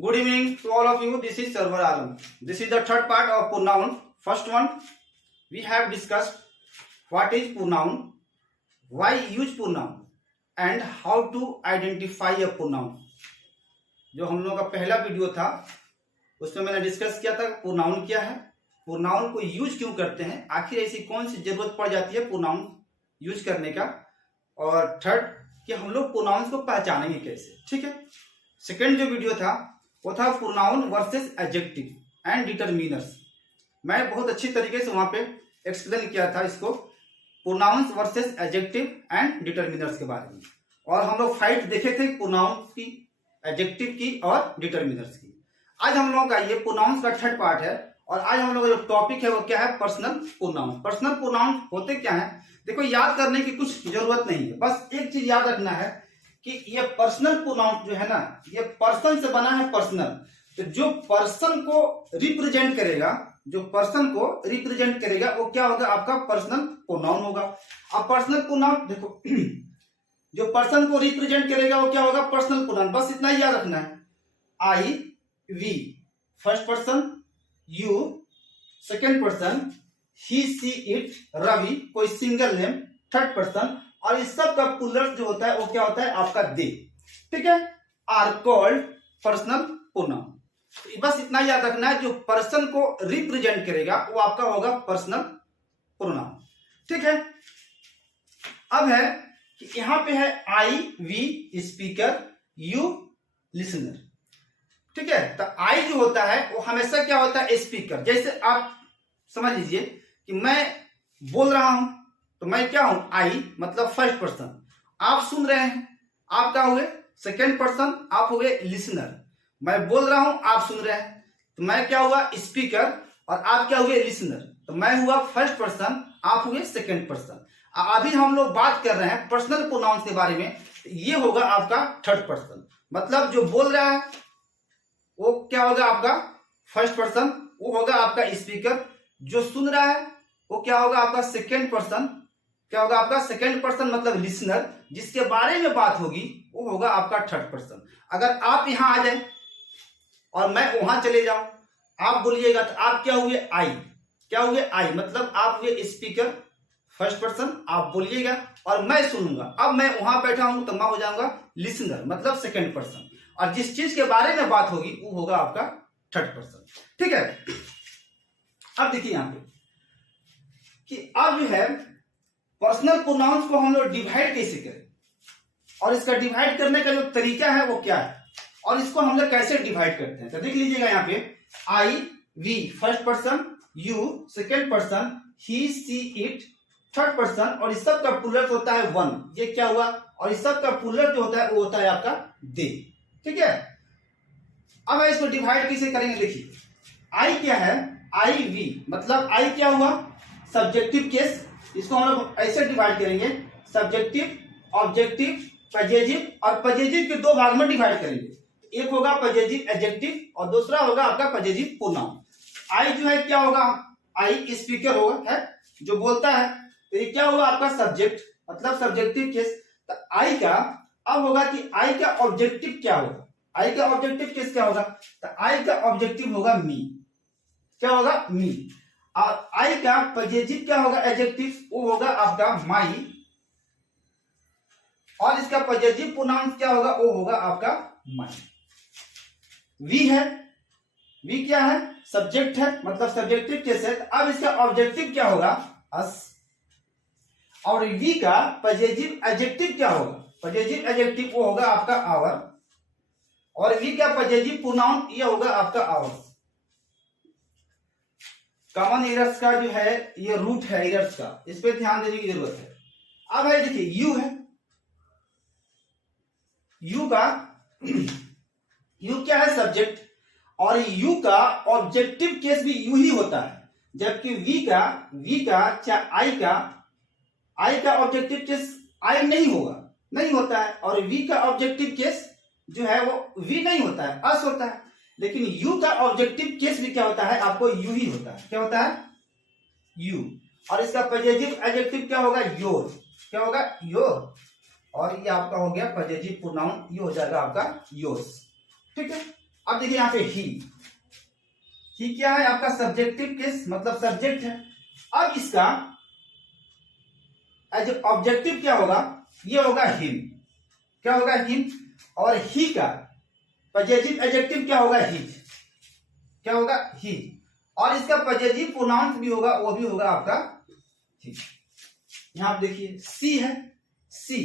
Good evening to all of you. This is Sarwar Alam. This is the third part of pronoun. First one, we have discussed what is pronoun, why use pronoun, and how to identify a pronoun. जो हम लोग का पहला video था उसमें मैंने discuss किया था प्रोनाउन क्या है, प्रोनाउन को यूज क्यों करते हैं, आखिर ऐसी कौन सी जरूरत पड़ जाती है प्रोनाउन यूज करने का, और थर्ड कि हम लोग प्रोनाउंस को पहचानेंगे कैसे. ठीक है. सेकंड जो वीडियो था वो था pronoun versus adjective and determiners. मैं बहुत अच्छी तरीके से वहां पे एक्सप्लेन किया था इसको, pronouns versus adjective and determiners के बारे में, और हम लोग फाइट देखे थे प्रोनाउंस की, एडजेक्टिव की और डिटरमिनर्स की. आज हम लोगों का ये प्रोनाउंस का थर्ड पार्ट है, और आज हम लोग का जो टॉपिक है वो क्या है, पर्सनल प्रोनाउंस. पर्सनल प्रोनाउंस होते क्या है, देखो याद करने की कुछ जरूरत नहीं है, बस एक चीज याद रखना है कि ये पर्सनल प्रोनाउन जो है ना, ये पर्सन से बना है पर्सनल. तो जो पर्सन को रिप्रेजेंट करेगा, जो पर्सन को रिप्रेजेंट करेगा वो क्या होगा, आपका पर्सनल प्रोनाउन होगा. अब पर्सनल प्रोनाउन देखो जो पर्सन को रिप्रेजेंट करेगा वो क्या होगा, पर्सनल प्रोनाउन. बस इतना ही याद रखना है. I, we first person, you second person, he, she, it, Ravi कोई सिंगल नेम थर्ड पर्सन, और इस सब का प्लूरल जो होता है वो क्या होता है, आपका दे. ठीक है. Are called personal pronoun. बस इतना याद रखना है, जो पर्सन को रिप्रेजेंट करेगा वो आपका होगा पर्सनल प्रोनाउन. ठीक है. अब है कि यहां पे है I, we speaker, you listener. ठीक है. तो आई जो होता है वो हमेशा क्या होता है, स्पीकर. जैसे आप समझ लीजिए कि मैं बोल रहा हूं तो मैं क्या हूं, आई मतलब फर्स्ट पर्सन. आप सुन रहे हैं, आप क्या हुए, सेकेंड पर्सन, आप हुए लिसनर. मैं बोल रहा हूं, आप सुन रहे हैं, तो मैं क्या हुआ, स्पीकर, और आप क्या हुए, लिसनर. तो मैं हुआ फर्स्ट पर्सन, आप हुए सेकेंड पर्सन. अभी हम लोग बात कर रहे हैं पर्सनल प्रोनाउंस के बारे में. ये होगा आपका थर्ड पर्सन, मतलब जो बोल रहा है वो क्या होगा, आपका फर्स्ट पर्सन, वो होगा आपका स्पीकर. जो सुन रहा है वो क्या होगा, आपका सेकेंड पर्सन, क्या होगा आपका सेकेंड पर्सन मतलब लिसनर. जिसके बारे में बात होगी वो होगा आपका थर्ड पर्सन. अगर आप यहां आ जाए और मैं वहां चले जाऊं, आप बोलिएगा तो आप क्या हुए, आई. क्या हुए, आई मतलब आप हुए स्पीकर फर्स्ट पर्सन, आप बोलिएगा और मैं सुनूंगा. अब मैं वहां बैठा हूं तो मैं हो जाऊंगा लिसनर मतलब सेकेंड पर्सन, और जिस चीज के बारे में बात होगी वो होगा आपका थर्ड पर्सन. ठीक है. अब देखिए यहां पे कि अब जो है पर्सनल प्रोनाउंस को हम लोग डिवाइड कैसे करें, और इसका डिवाइड करने का जो तरीका है वो क्या है, और इसको हम लोग कैसे डिवाइड करते हैं. तो देख लीजिएगा यहाँ पे I, we first person, you second person, he, she, it third person, और इस सब का प्लूरल होता है वन. ये क्या हुआ, और इस सब का प्लूरल जो होता है वो होता है आपका दे. ठीक है. अब इसको डिवाइड कैसे करेंगे, देखिए आई क्या है, आई, वी मतलब आई क्या हुआ, सब्जेक्टिव केस. इसको हम लोग ऐसे डिवाइड करेंगे, सब्जेक्टिव, ऑब्जेक्टिव, पजेजिव, और पजेजिव के दो भाग में डिवाइड करेंगे. एक होगा पजेजिव एडजेक्टिव और दूसरा होगा आपका पजेजिव प्रोनाउन. आई जो है क्या होगा, आई स्पीकर होगा, है जो बोलता है, तो ये क्या होगा आपका सब्जेक्ट मतलब सब्जेक्टिव केस. तो आई का अब होगा कि आई का ऑब्जेक्टिव क्या होगा, आई का ऑब्जेक्टिव केस क्या होगा, तो आई का ऑब्जेक्टिव होगा मी. क्या होगा, मी. और आई का पजेजिव क्या होगा, एडजेक्टिव, वो होगा आपका माई, और इसका पजेजिव प्रोनाउन क्या होगा, वो होगा आपका माई. वी है, वी क्या है, सब्जेक्ट है मतलब सब्जेक्टिव केस है. अब इसका ऑब्जेक्टिव क्या होगा, अस, और वी का पजेजिव एडजेक्टिव क्या होगा, पजेजिव एडजेक्टिव वो होगा आपका आवर, और वी का पजेजिव प्रोनाउन ये होगा आपका आवर्स. कॉमन एरर्स का जो है ये रूट है एरर्स का, इस पे ध्यान देने की जरूरत है. अब है देखिए यू है, यू का यू क्या है, सब्जेक्ट, और यू का ऑब्जेक्टिव केस भी यू ही होता है. जबकि वी का चाहे आई का ऑब्जेक्टिव केस आई नहीं होगा, नहीं होता है, और वी का ऑब्जेक्टिव केस जो है वो वी नहीं होता है, अस होता है. लेकिन यू का ऑब्जेक्टिव केस भी क्या होता है, आपको यू ही होता है. क्या होता है, यू. और इसका पजेजिव एडजेक्टिव क्या होगा, योर. क्या होगा, योर. और ये आपका हो गया पजेजिव प्रोनाउन, ये हो जाएगा आपका योर्स. ठीक है. अब देखिए यहाँ पे ही क्या है आपका सब्जेक्टिव केस, मतलब सब्जेक्ट है। अब इसका एज ऑब्जेक्टिव क्या होगा, ये होगा हिम, क्या होगा हिम। और ही का पॉजिटिव एडजेक्टिव क्या होगा हिज, क्या होगा हिज। और इसका पॉजिटिव प्रोनाउंस भी होगा, वो भी होगा आपका हिज। यहां आप देखिए सी है, सी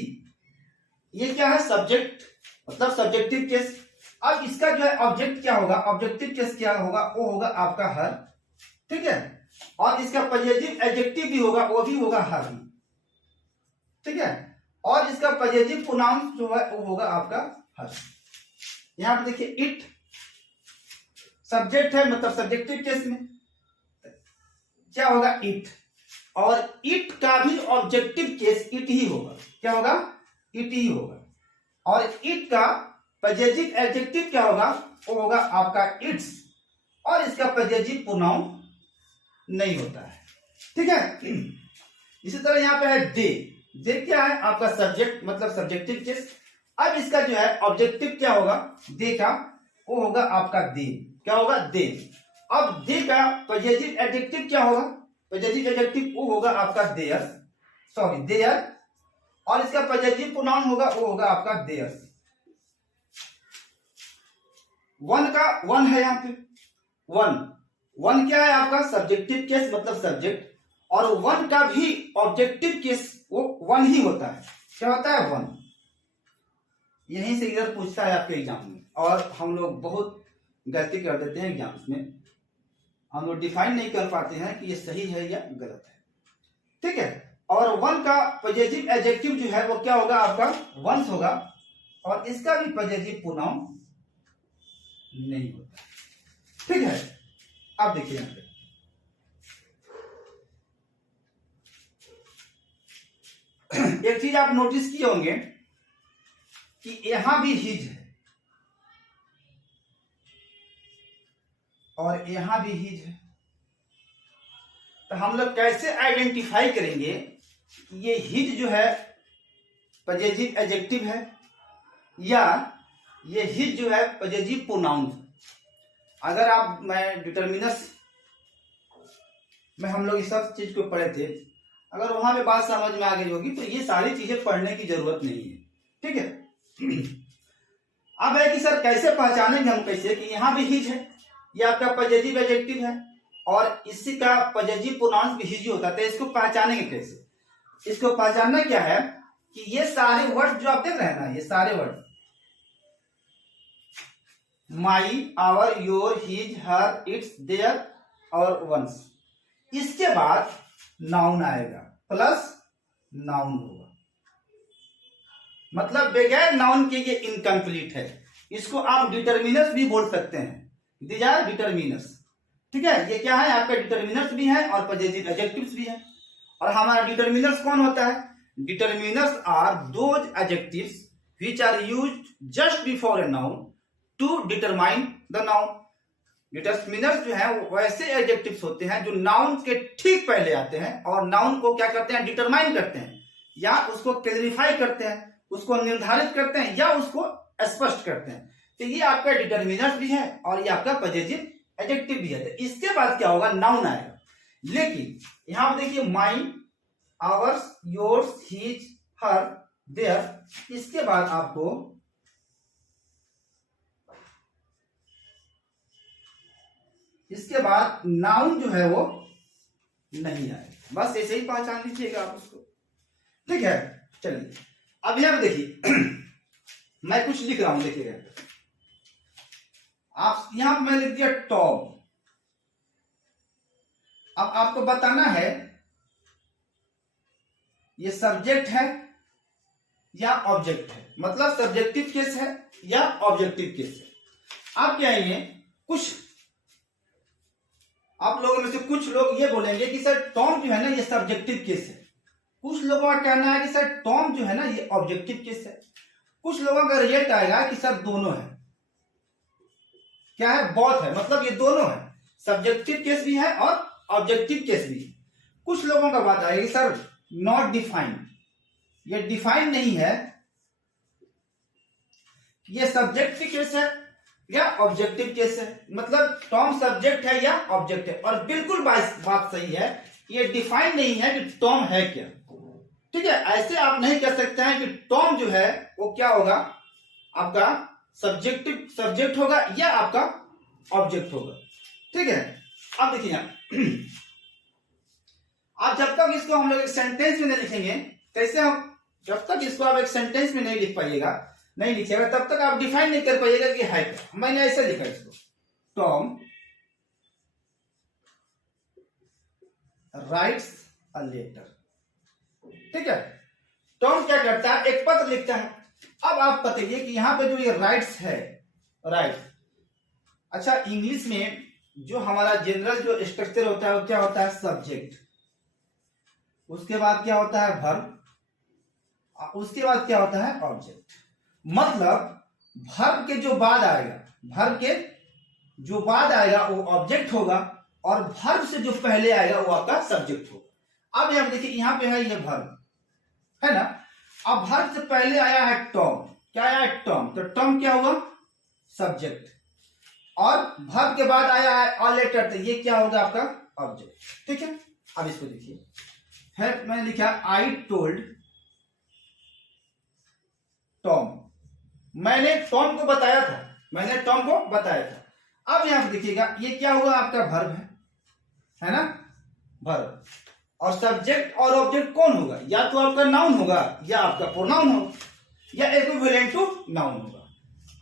ये क्या है सब्जेक्ट, मतलब सब्जेक्टिव केस। अब इसका जो है ऑब्जेक्ट क्या होगा, ऑब्जेक्टिव केस क्या होगा, वो होगा आपका हर, ठीक है। और इसका पॉजिटिव एडजेक्टिव भी होगा, वो भी होगा हर, ठीक है। और इसका पॉजिटिव प्रोनाउंस जो है वो होगा आपका हर। यहां पे देखिए इट सब्जेक्ट है, मतलब सब्जेक्टिव केस में क्या होगा इट। और इट का भी ऑब्जेक्टिव केस इट ही होगा, क्या होगा इट ही होगा। और इट का पॉजिटिव एडजेक्टिव क्या होगा, वो होगा आपका इट्स। और इसका पॉजिटिव प्रोनाउन नहीं होता है, ठीक है। इसी तरह यहां पे है दे क्या है आपका सब्जेक्ट, मतलब सब्जेक्टिव केस। अब इसका जो है ऑब्जेक्टिव क्या होगा दे का, वो होगा आपका दे, क्या होगा दे। अब दे का पॉजिटिव एडजेक्टिव क्या होगा, पॉजिटिव एडजेक्टिव वो होगा आपका देयर, सॉरी देयर। और इसका पॉजिटिव प्रोनाउन होगा, वो होगा आपका देयर्स। वन का वन है यहां पे, वन क्या है आपका सब्जेक्टिव केस, मतलब सब्जेक्ट। और वन का भी ऑब्जेक्टिव केस वो वन ही होता है, क्या होता है वन। यहीं से इधर पूछता है आपके एग्जाम में, और हम लोग बहुत गलती कर देते हैं एग्जाम्स में। हम लोग डिफाइन नहीं कर पाते हैं कि ये सही है या गलत है, ठीक है। और वन का पॉजिटिव एडजेक्टिव जो है वो क्या होगा आपका वंस होगा। और इसका भी पॉजिटिव प्रोनाउन नहीं होता, ठीक है। अब देखिए यहां पे एक चीज आप नोटिस किए होंगे कि यहां भी हिज है और यहां भी हिज है। तो हम लोग कैसे आइडेंटिफाई करेंगे कि ये हिज जो है पॉजिटिव एडजेक्टिव है या ये हिज जो है पॉजिटिव प्रोनाउन। अगर आप मैं डिटरमिनस में हम लोग इस सब चीज को पढ़े थे, अगर वहां पे बात समझ में आ गई होगी तो ये सारी चीजें पढ़ने की जरूरत नहीं है, ठीक है। अब है कि सर कैसे पहचानेंगे हम, कैसे कि यहां भी हिज है, ये आपका पॉजिटिव एडजेक्टिव है और इसी का पॉजिटिव प्रोनाउंस भी हिज ही होता है। तो इसको पहचानेंगे कैसे, इसको पहचानना क्या है कि ये सारे वर्ड जो आप देख रहे हैं ना, ये सारे word my, our, your, his, her, its, their और वंस, इसके बाद नाउन आएगा प्लस नाउन होगा। मतलब बगैर नाउन के ये इनकम्प्लीट है। इसको आप डिटरमिनस भी बोल सकते हैं, दीज आर डिटरमिनस, ठीक है। ये क्या है आपका डिटरमिनस भी है और पॉजिटिव एडजेक्टिव्स भी है। और हमारा डिटरमिनस कौन होता है, determiners are those adjectives which are used just before a noun to determine the noun. Determiners जो है वो वैसे एडजेक्टिव्स होते हैं जो नाउन के ठीक पहले आते हैं और नाउन को क्या करते हैं डिटरमाइन करते हैं, या उसको क्लैरिफाई करते हैं, उसको निर्धारित करते हैं, या उसको स्पष्ट करते हैं। तो ये आपका डिटरमिनस भी है और ये आपका पॉजिटिव एडजेक्टिव भी है। तो इसके बाद क्या होगा नाउन आएगा। लेकिन यहां पर देखिए my, ours, yours, his, her, their, इसके बाद आपको इसके बाद नाउन जो है वो नहीं आएगा। बस ऐसे ही पहचान लीजिएगा आप उसको, ठीक है। चलिए अब यहां देखिए मैं कुछ लिख रहा हूं, देखिएगा आप यहां मैं लिख दिया टॉप। अब आपको बताना है ये सब्जेक्ट है या ऑब्जेक्ट है, मतलब सब्जेक्टिव केस है या ऑब्जेक्टिव केस है। आप क्या है कुछ आप लोगों में से कुछ लोग ये बोलेंगे कि सर टॉम जो है ना ये सब्जेक्टिव केस है। कुछ लोगों का कहना है कि सर टॉम जो है ना ये ऑब्जेक्टिव केस है। कुछ लोगों का रिजल्ट आएगा कि सर दोनों है, क्या है बोथ है, मतलब ये दोनों है, सब्जेक्टिव केस भी है और ऑब्जेक्टिव केस भी है। कुछ लोगों का बात आएगी सर नॉट डिफाइंड, ये डिफाइंड नहीं है, ये सब्जेक्टिव केस है या ऑब्जेक्टिव केस है, मतलब टॉम सब्जेक्ट है या ऑब्जेक्ट है। और बिल्कुल बात सही है, ये डिफाइन नहीं है कि टॉम है क्या। ठीक है, ऐसे आप नहीं कह सकते हैं कि टॉम जो है वो क्या होगा, आपका सब्जेक्ट होगा या आपका ऑब्जेक्ट होगा। ठीक है, अब देखिए आप जब तक इसको हम लोग एक सेंटेंस में नहीं लिखेंगे, कैसे हम, जब तक इसको आप एक सेंटेंस में नहीं लिखिएगा तब तक आप डिफाइन नहीं कर पाइएगा कि है क्या। मैंने ऐसे लिखा इसको, टॉम राइट्स अ लेटर। ठीक है, टॉम क्या करता है, एक पत्र लिखता है। अब आप बताइए कि यहां पे जो ये राइट्स है, राइट, अच्छा इंग्लिश में जो हमारा जनरल जो स्ट्रक्चर होता है वो क्या होता है, सब्जेक्ट, उसके बाद क्या होता है वर्ब, उसके बाद क्या होता है ऑब्जेक्ट। मतलब वर्ब के जो बाद आएगा वो ऑब्जेक्ट होगा, और वर्ब से जो पहले आएगा वो आपका सब्जेक्ट होगा। अब यहां देखिए, यहां पे है ये वर्ब है ना। अब वर्ब से पहले आया है टॉम, क्या आया है टॉम, तो टॉम क्या हुआ, सब्जेक्ट, और वर्ब के बाद आया है अ लेटर, तो ये क्या होगा आपका ऑब्जेक्ट। ठीक है, अब इसको देखिए, है मैंने लिखा आई टोल्ड टॉम, मैंने टॉम को बताया था। अब यहां पे देखिएगा ये क्या हुआ, आपका वर्ब है ना, वर्ब, और सब्जेक्ट और ऑब्जेक्ट कौन होगा, या तो आपका नाउन होगा या आपका प्रोनाउन होगा या इक्विवेलेंट टू नाउन होगा।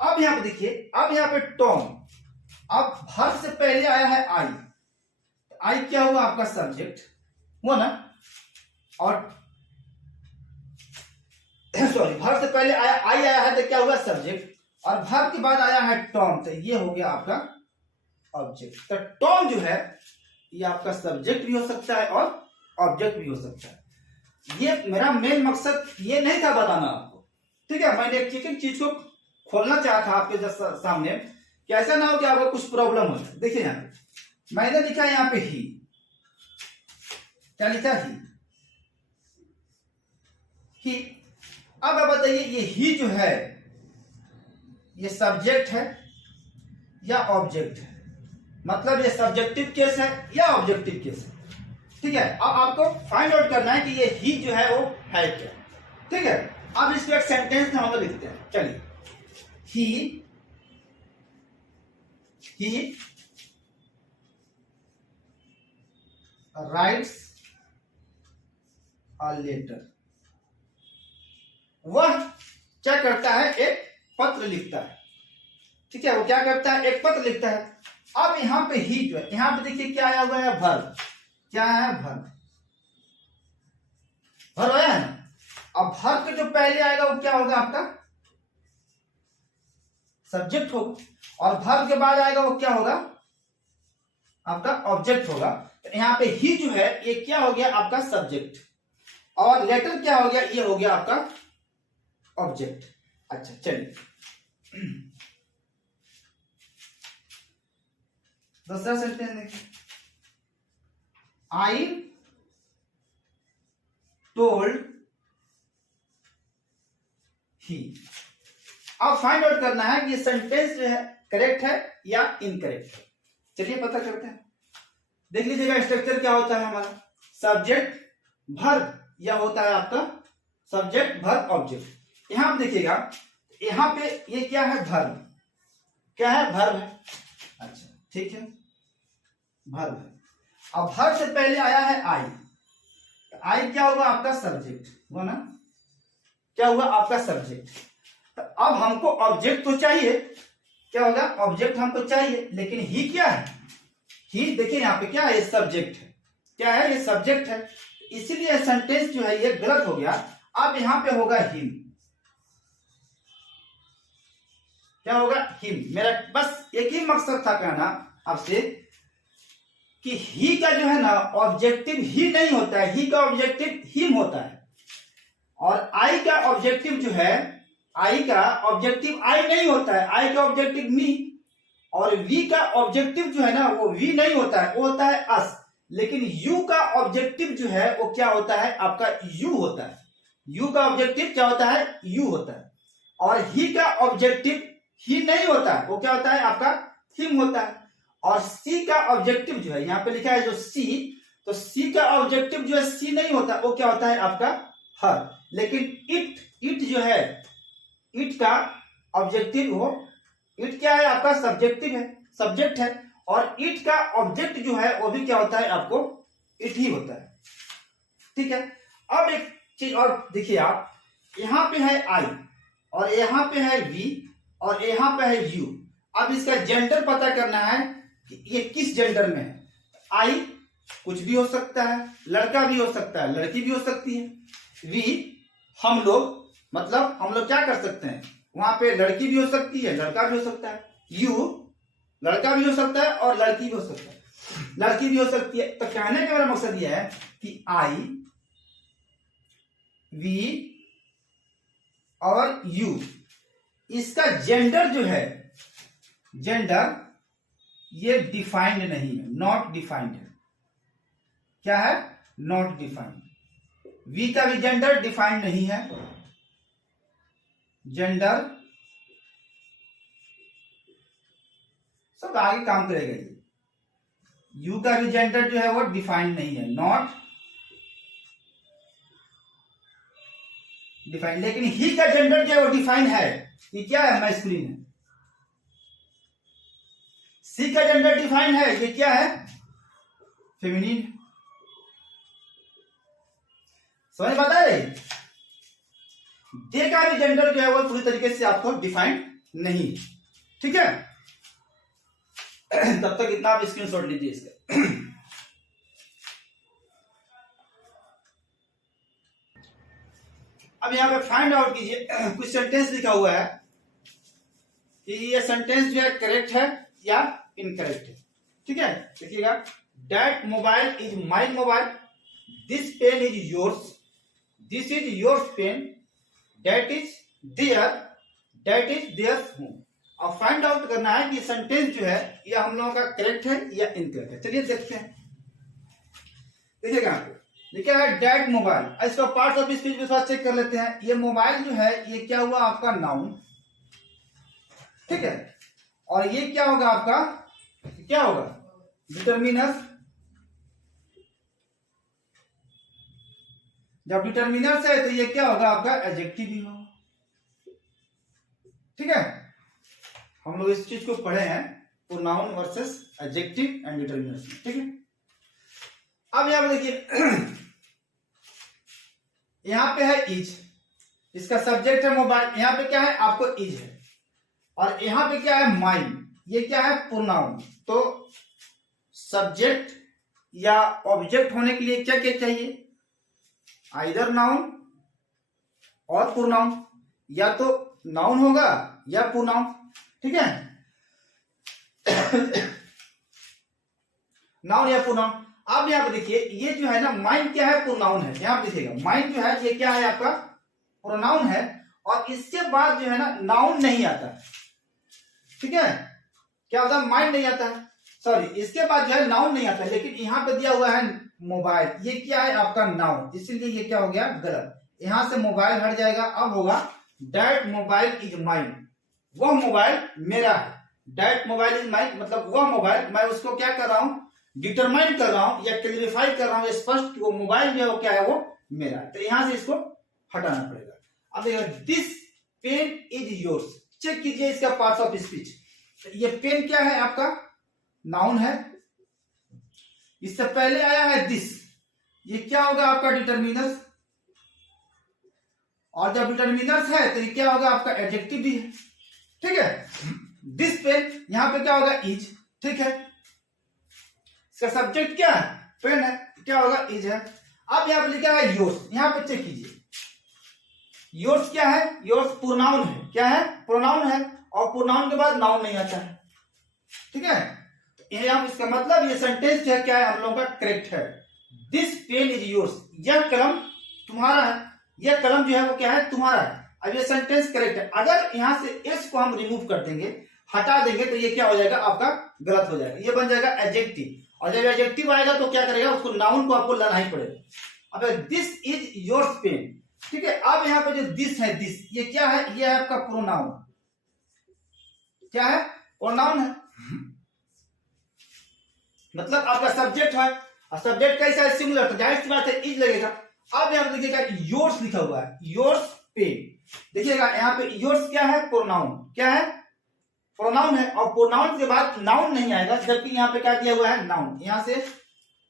अब यहां पे देखिए, अब यहां पे टॉम, अब वर्ब से पहले आया है आई क्या हुआ, आपका सब्जेक्ट हुआ ना, और सॉरी वर्ब से पहले आई आया है तो क्या हुआ सब्जेक्ट, और वर्ब के बाद आया है टॉम, तो ये हो गया आपका ऑब्जेक्ट। तो टॉम जो है ये आपका सब्जेक्ट भी हो सकता है और ऑब्जेक्ट भी हो सकता है। ये मेरा मेन मकसद ये नहीं था बताना आपको। ठीक है, मैंने एक चीज को खोलना चाहा था आपके सामने कि ऐसा ना हो कि आपको कुछ प्रॉब्लम हो जाए। देखिए यहाँ पे मैंने लिखा यहाँ पे ही, क्या लिखा ही। अब आप बताइए ये ही जो है ये सब्जेक्ट है या ऑब्जेक्ट है, मतलब ये सब्जेक्टिव केस है या ऑब्जेक्टिव केस है। ठीक है, अब आपको फाइंड आउट करना है कि ये ही जो है वो है क्या। ठीक है, अब इसको एक सेंटेंस में हम लोग लिखते हैं। चलिए, ही राइट्स अ लेटर, वह क्या करता है, एक पत्र लिखता है। ठीक है, वो क्या करता है, एक पत्र लिखता है। अब यहां पे ही जो है, यहां पे देखिए क्या आया हुआ है, वर्ब, क्या है वर्ब आया है ना। अब वर्ब के जो पहले आएगा वो क्या होगा, आपका सब्जेक्ट होगा, और वर्ब के बाद आएगा वो क्या होगा, आपका ऑब्जेक्ट होगा। तो यहां पे ही जो है ये क्या हो गया, आपका सब्जेक्ट, और लेटर क्या हो गया, ये हो गया आपका ऑब्जेक्ट। अच्छा चलिए, दूसरा सेंटेंस देखिए, आई टोल्ड ही। अब फाइंड आउट करना है कि ये सेंटेंस जो है करेक्ट है या इनकरेक्ट है। चलिए पता करते हैं। देख लीजिएगा स्ट्रक्चर क्या होता है हमारा, सब्जेक्ट वर्ब, या होता है आपका सब्जेक्ट वर्ब ऑब्जेक्ट। यहां आप देखिएगा, यहां पे ये क्या है, वर्ब, क्या है, वर्ब है। अच्छा ठीक है, वर्ब है। अब वर्ब से पहले आया है आई, तो आई क्या होगा, आपका सब्जेक्ट हुआ ना, क्या हुआ, आपका सब्जेक्ट। तो अब हमको ऑब्जेक्ट तो चाहिए, क्या होगा, ऑब्जेक्ट हमको चाहिए, लेकिन ही क्या है, ही देखिए यहाँ पे क्या है, ये सब्जेक्ट है, क्या है, ये सब्जेक्ट है, इसीलिए सेंटेंस जो है ये गलत हो गया। अब यहां पे होगा हिम, क्या होगा, हिम। मेरा बस एक ही मकसद था कहना आपसे कि ही का जो है ना ऑब्जेक्टिव ही नहीं होता है, ही का ऑब्जेक्टिव हिम होता है, और आई का ऑब्जेक्टिव जो है, आई का ऑब्जेक्टिव आई नहीं होता है, आई का ऑब्जेक्टिव मी, और वी का ऑब्जेक्टिव जो है ना वो वी नहीं होता है, वो होता है अस। लेकिन यू का ऑब्जेक्टिव जो है वो क्या होता है, आपका यू होता है। यू का ऑब्जेक्टिव क्या होता है, यू होता है, और ही का ऑब्जेक्टिव ही नहीं होता है, वो क्या होता है आपका हिम होता है। और सी का ऑब्जेक्टिव जो है यहाँ पे लिखा है जो सी, तो सी का ऑब्जेक्टिव जो है सी नहीं होता, वो क्या होता है आपका हर। लेकिन इट जो है, इट का ऑब्जेक्टिव हो, इट क्या है आपका सब्जेक्टिव है, सब्जेक्ट है, और इट का ऑब्जेक्ट जो है वो भी क्या होता है आपको इट ही होता है। ठीक है। अब एक चीज और देखिए आप, यहां पे है आई और यहां पे है वी और यहां पे है यू। अब इसका जेंडर पता करना है कि ये किस जेंडर में है। आई कुछ भी हो सकता है, लड़का भी हो सकता है, लड़की भी हो सकती है। वी हम लोग, मतलब हम लोग क्या कर सकते हैं, वहां पे लड़की भी हो सकती है, लड़का भी हो सकता है। यू लड़का भी हो सकता है और लड़की भी हो सकता है, लड़की भी हो सकती है। तो कहने का मेरा मकसद यह है कि आई, वी और यू, इसका जेंडर जो है, जेंडर ये डिफाइंड नहीं है, नॉट डिफाइंड है। क्या है? Not defined. वी का भी जेंडर डिफाइंड नहीं है, जेंडर सब आगे काम करेगा ये। यू का भी जेंडर जो है वो डिफाइंड नहीं है, नॉट डिफाइंड। लेकिन ही का जेंडर जो है वो डिफाइंड है, ये क्या है? मैस्कुलिन है। सी का जेंडर डिफाइंड है, ये क्या है? फेमिनिन। समझ पता है? दे का भी जेंडर जो है वो पूरी तरीके से आपको डिफाइंड नहीं। ठीक है। तब तक इतना आप स्क्रीनशॉट लीजिए इसका। अब यहां पे फाइंड आउट कीजिए, कुछ सेंटेंस लिखा हुआ है कि ये सेंटेंस जो है करेक्ट है या इनकरेक्ट है। ठीक है, देखिएगा। That mobile is my mobile, this pen is yours, this is yours pen, that is theirs home. अब फाइंड आउट करना है कि सेंटेंस जो है ये हम लोगों का करेक्ट है या इनकरेक्ट है। चलिए देखते हैं। देखिएगा लिखा है डेट मोबाइल, इसका पार्ट ऑफ स्पीच के साथ चेक कर लेते हैं। ये मोबाइल जो है ये क्या हुआ आपका नाउन। ठीक है, और ये क्या होगा आपका, क्या होगा डिटर्मिनस। जब डिटर्मिनस है तो ये क्या होगा आपका एडजेक्टिव भी होगा। ठीक है, हम लोग इस चीज को पढ़े हैं, प्रोनाउन वर्सेस एडजेक्टिव एंड डिटर्मिनस। ठीक है, अब यहां पे देखिए, यहां पे है इज, इसका सब्जेक्ट है मोबाइल, यहां पे क्या है आपको इज है, और यहां पे क्या है माइन, ये क्या है प्रोनाउन। तो सब्जेक्ट या ऑब्जेक्ट होने के लिए क्या क्या चाहिए, आइदर नाउन और प्रोनाउन, या तो नाउन होगा या प्रोनाउन। ठीक है, नाउन या प्रोनाउन। अब यहां पे देखिए ये जो है ना माइंड क्या है, प्रोनाउन है। यहां पे देखिएगा माइंड जो है ये क्या है आपका प्रोनाउन है, और इसके बाद जो है ना नाउन नहीं आता। ठीक है, क्या होता है माइंड नहीं आता है, सॉरी इसके बाद जो है नाउन नहीं आता, लेकिन यहां पे दिया हुआ है मोबाइल, ये क्या है आपका नाउन, इसीलिए ये क्या हो गया गलत। यहां से मोबाइल हट जाएगा, अब होगा दैट मोबाइल इज माइन, वह मोबाइल मेरा है। दैट मोबाइल इज माइन मतलब वह मोबाइल, मैं उसको क्या कर रहा हूं, डिटरमाइन कर रहा हूं या क्लैरिफाई कर रहा हूं स्पष्ट कि वो मोबाइल जो है वो क्या है, वो मेरा है। तो यहां से इसको हटाना पड़ेगा। अब देखिए this pen is yours, check कीजिए इसका पार्ट्स ऑफ स्पीच। ये पेन क्या है आपका नाउन है, इससे पहले आया है दिस, ये क्या होगा आपका डिटरमिनस, और जब डिटरमिनस है तो ये क्या होगा आपका एडजेक्टिव भी है। ठीक है, दिस पेन यहां पे क्या होगा इज। ठीक है, इसका सब्जेक्ट क्या है पेन है, क्या होगा इज है। अब यहां पे लिखा है योर्स, यहां पे चेक कीजिए योर्स क्या है, योर्स प्रोनाउन है, क्या है प्रोनाउन है, और प्रोनाउन के बाद नाउन नहीं आता है। ठीक है, ये हम इसका मतलब ये सेंटेंस जो है क्या है हम लोगों का करेक्ट है। दिस पेन इज योर्स, यह कलम तुम्हारा है, यह कलम जो है वो क्या है तुम्हारा है। अब ये सेंटेंस करेक्ट है। अगर यहां से एस को हम रिमूव कर देंगे, हटा देंगे, तो ये क्या हो जाएगा आपका गलत हो जाएगा, ये बन जाएगा एडजेक्टिव। और जब एडजेक्टिव आएगा तो क्या करेगा, उसको नाउन को आपको लाना ही पड़ेगा। अब दिस इज योर्स पेन, ठीक है। अब यहाँ पे जो दिस है, दिस ये क्या है, ये है आपका प्रोनाउन। क्या है? प्रोनाउन है। मतलब आपका सब्जेक्ट है और सब्जेक्ट कैसा है? सिंगुलर, तो जाहिर सी बात है इज लगेगा। अब यहाँ पे देखिएगा योर्स लिखा हुआ है, योर्स पेन। देखिएगा यहाँ पे योर्स क्या है? प्रोनाउन। क्या है? प्रोनाउन है। और प्रोनाउन के बाद नाउन नहीं आएगा, जबकि यहाँ पे क्या दिया हुआ है? नाउन। यहां से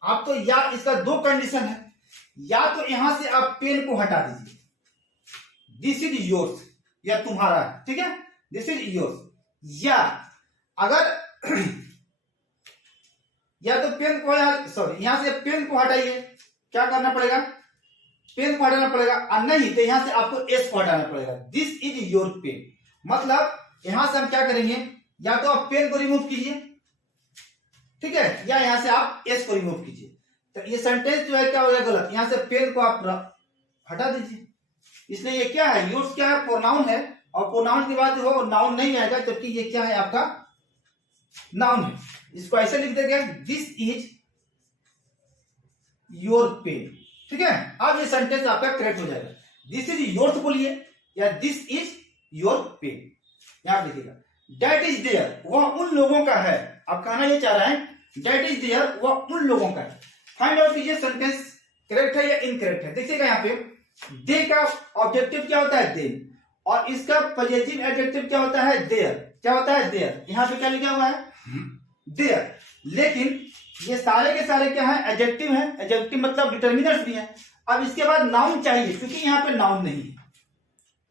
आप तो या इसका दो कंडीशन है, या तो यहां से आप पेन को हटा दीजिए, दिस इज योर्स, या तुम्हारा है, ठीक है, दिस इज योर्स। या अगर या तो पेन को यहां से पेन को हटाइए, क्या करना पड़ेगा? पेन को हटाना पड़ेगा, और नहीं तो यहां से आपको एस को हटाना पड़ेगा, दिस इज योर पेन। मतलब यहां से हम क्या करेंगे? या तो आप पेन को रिमूव कीजिए, ठीक है, या यहां से आप एस को रिमूव कीजिए। तो ये सेंटेंस जो है क्या हो जाएगा? गलत। यहां से पेन को आप हटा दीजिए। इसलिए ये क्या है? योर्स क्या है? प्रोनाउन है। और प्रोनाउन के बाद जो हो नाउन नहीं आएगा, जबकि ये क्या है? आपका नाउन है। इसको ऐसे लिख देंगे, दिस इज योर पेन, ठीक है। अब ये सेंटेंस आपका करेक्ट हो जाएगा। दिस इज योर्स बोलिए, या दिस इज योर पेन। यहां लिखिएगा दैट इज देयर, वह उन लोगों का है। अब कहना ये चाह रहा है दैट इज देयर, वह उन लोगों का है। फाइंड आउट कीजिए सेंटेंस करेक्ट है या इनकरेक्ट है। देखिएगा यहाँ पे दे का ऑब्जेक्टिव क्या होता है? दे। और इसका पॉजिटिव एडजेक्टिव क्या होता है? देयर। क्या होता है? देयर। यहाँ पे क्या लिखा हुआ है? देयर। लेकिन ये सारे के सारे क्या है? एडजेक्टिव है। एडजेक्टिव मतलब डिटर्मिनर्स भी है। अब इसके बाद नाउन चाहिए, क्योंकि यहाँ पे नाउन नहीं है।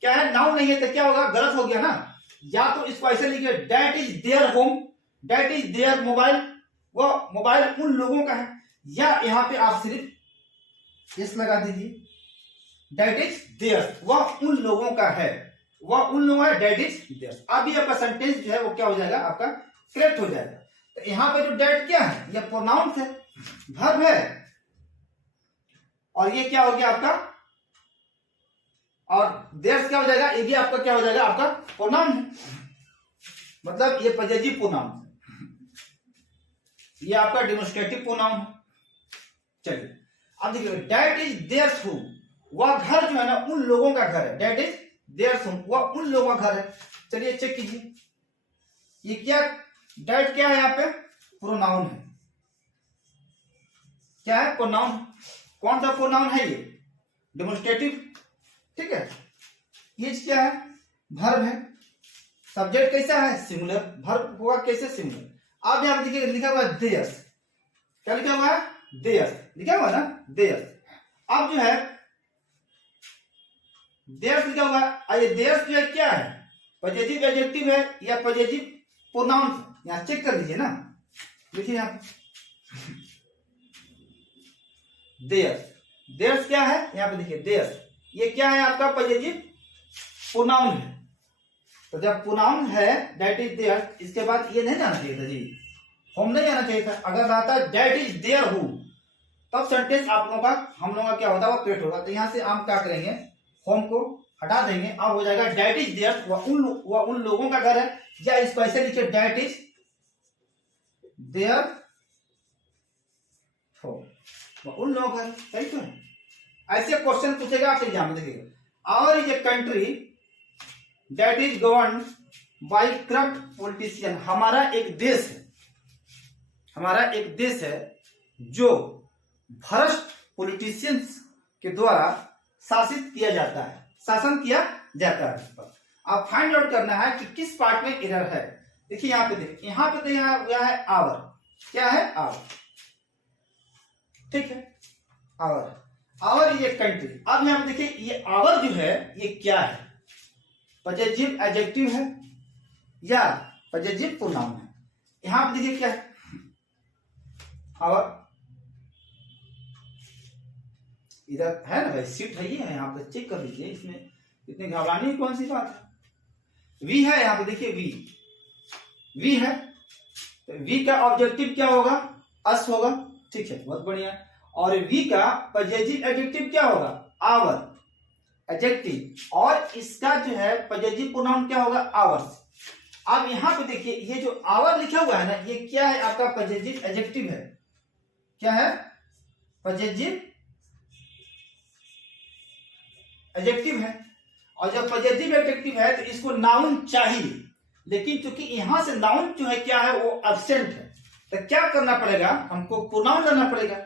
क्या है? नाउन नहीं है, तो क्या होगा? गलत हो गया ना। या तो इसको ऐसे लिखिए that is their home, that is there mobile, वो मोबाइल उन लोगों का है। या यहाँ पे आप सिर्फ इस लगा दीजिए दैट इज देयर, वह उन लोगों का है, वह उन लोगों का, दैट इज देयर। अब ये आपका सेंटेंस जो है वो क्या हो जाएगा? आपका करेक्ट हो जाएगा। तो यहाँ पे जो दैट क्या है? ये प्रोनाउन है, वर्ब है। और ये क्या हो गया आपका? और देयर क्या हो जाएगा? ये भी आपका क्या हो जाएगा? आपका प्रोनाउन है। मतलब ये पॉजिटिव प्रोनाउन, ये आपका डेमोन्स्ट्रेटिव प्रोनाउन है। चलिए अब देखिए दैट इज देयर्स होम, वह घर जो है ना उन लोगों का घर है। दैट इज देयर्स होम, वह उन लोगों का घर है। चलिए चेक कीजिए, ये क्या दैट क्या है? यहाँ पे प्रोनाउन है। क्या है? प्रोनाउन। कौन सा प्रोनाउन है? ये डेमोन्स्ट्रेटिव, ठीक है। इज क्या है? वर्ब है। सब्जेक्ट कैसा है? सिंगुलर। वर्ब होगा कैसे? सिंगुलर। अब यहां देखिए लिखा हुआ है देयर्स। क्या लिखा हुआ है? देयर्स लिखा हुआ है ना, देयर्स। अब जो है देयर्स लिखा हुआ है, ये देयर्स जो है क्या है? पॉजिटिव एडजेक्टिव है या पॉजिटिव प्रोनाउन? यहां चेक कर लीजिए ना, देखिए यहां देयर्स। देयर्स क्या है? यहां पे देखिए देयर्स, ये क्या है? आपका पॉजिटिव प्रोनाउन है। तो जब प्रोनाउन है दैट इज देयर, इसके बाद ये नहीं जाना चाहिए था जी, होम नहीं जाना चाहिए था। अगर रहता दैट इज देयर होम, तब सेंटेंस आप लोगों का, हम लोगों का क्या होता है? वो करेक्ट होगा। तो यहां से हम क्या करेंगे? होम को हटा देंगे। अब हो जाएगा दैट इज देयर, वह उन लोगों का घर है। या इसको ऐसे लिखिए दैट इज देयर होम, वह उन लोगों का घर। सही तो है। ऐसे क्वेश्चन पूछेगा आप एग्जाम में, देखिएगा। और is a country that is govern by corrupt politician, हमारा एक देश है, हमारा एक देश है जो भ्रष्ट पॉलिटिशियंस के द्वारा शासित किया जाता है, शासन किया जाता है। इस पर अब फाइंड आउट करना है कि किस पार्ट में एरर है। देखिए यहाँ पे, देखिए यहाँ पे तो यहाँ है आवर। क्या है? आवर, ठीक है, our. Our is a country. अब यहाँ पे देखिए ये आवर जो है ये क्या है? पॉजिटिव एडजेक्टिव है या पॉजिटिव प्रोनाउन है? यहां पे देखिए क्या है? आवर। इधर है ना भाई, शिफ्ट है, ये है, यहाँ पे चेक कर लीजिए। इसमें इतनी घबराने की कौन सी बात है? वी है यहाँ पे, देखिए वी है। तो वी का ऑब्जेक्टिव क्या होगा? अस होगा, ठीक है, बहुत बढ़िया। और वी का पॉजिटिव एडजेक्टिव क्या होगा? Our adjective. और इसका जो है पॉजिटिव प्रोनाउन क्या होगा? आवर्स। अब यहां पे देखिए ये जो आवर लिखा हुआ है ना, ये क्या है? आपका पॉजिटिव एडजेक्टिव है। क्या है? पॉजिटिव एडजेक्टिव है। और जब पॉजिटिव एडजेक्टिव है तो इसको नाउन चाहिए। लेकिन चूंकि यहां से नाउन जो है क्या है वो एब्सेंट है, तो क्या करना पड़ेगा, हमको प्रोनाउन लेना पड़ेगा।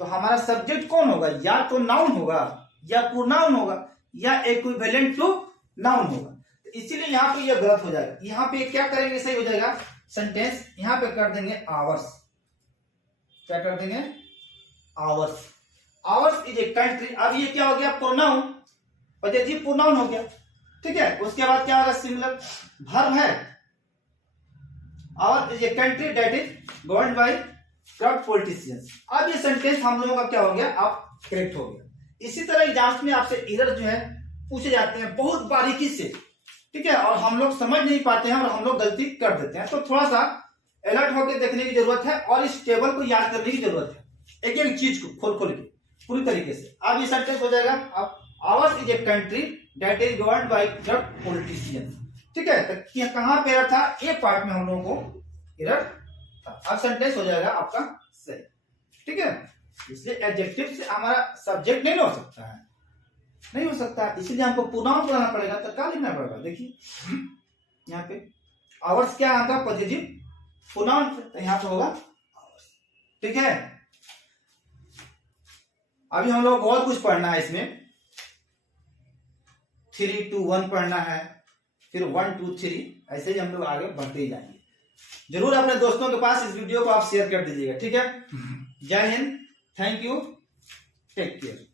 तो हमारा सब्जेक्ट कौन होगा, या तो नाउन होगा या प्रोनाउन होगा या इक्विवेलेंट टू नाउन होगा। तो इसीलिए यहाँ पे ये गलत हो जाएगा। यहाँ पे क्या करेंगे, सही हो जाएगा सेंटेंस, यहाँ पे कर देंगे आवर्स। क्या कर देंगे, hours. Hours is a country. अब ये क्या हो गया, प्रोनाउन, पॉजिटिव प्रोनाउन हो गया, ठीक है। उसके बाद क्या होगा, सिमिलर वर्ब है, our is a country that is governed bye corrupt politicians. अब ये सेंटेंस हम लोगों का क्या हो गया, अब करेक्ट हो गया। इसी तरह एग्जाम्स में आपसे एरर जो है पूछे जाते हैं बहुत बारीकी से, ठीक है, और हम लोग समझ नहीं पाते हैं और हम लोग गलती कर देते हैं। तो थोड़ा सा अलर्ट होकर देखने की जरूरत है और इस टेबल को याद करने की जरूरत है, एक एक चीज को खोल खोल के पूरी तरीके से। अब ये सेंटेंस हो जाएगा, अब hours is a country that is governed bye corrupt politicians, ठीक है। तो कहां पे एरर था, ए पार्ट में हम लोगों को एरर था। अब सेंटेंस हो जाएगा आपका सही, ठीक है। इसलिए एडजेक्टिव से हमारा सब्जेक्ट नहीं हो सकता है, नहीं हो सकता, इसलिए हमको प्रोनाउन बनाना पड़ेगा। तो क्या लिखना पड़ेगा, देखिए यहाँ पे आवर्स क्या आता है, पॉजिटिव प्रोनाउन, तो यहाँ पे होगा आवर्स, ठीक है। अभी हम लोग और कुछ पढ़ना है इसमें, 3 to 1 पढ़ना है, फिर 1 to 3, ऐसे ही हम लोग आगे बढ़ते ही जाएंगे। जरूर अपने दोस्तों के पास इस वीडियो को आप शेयर कर दीजिएगा, ठीक है। Jai Hind, thank you, take care.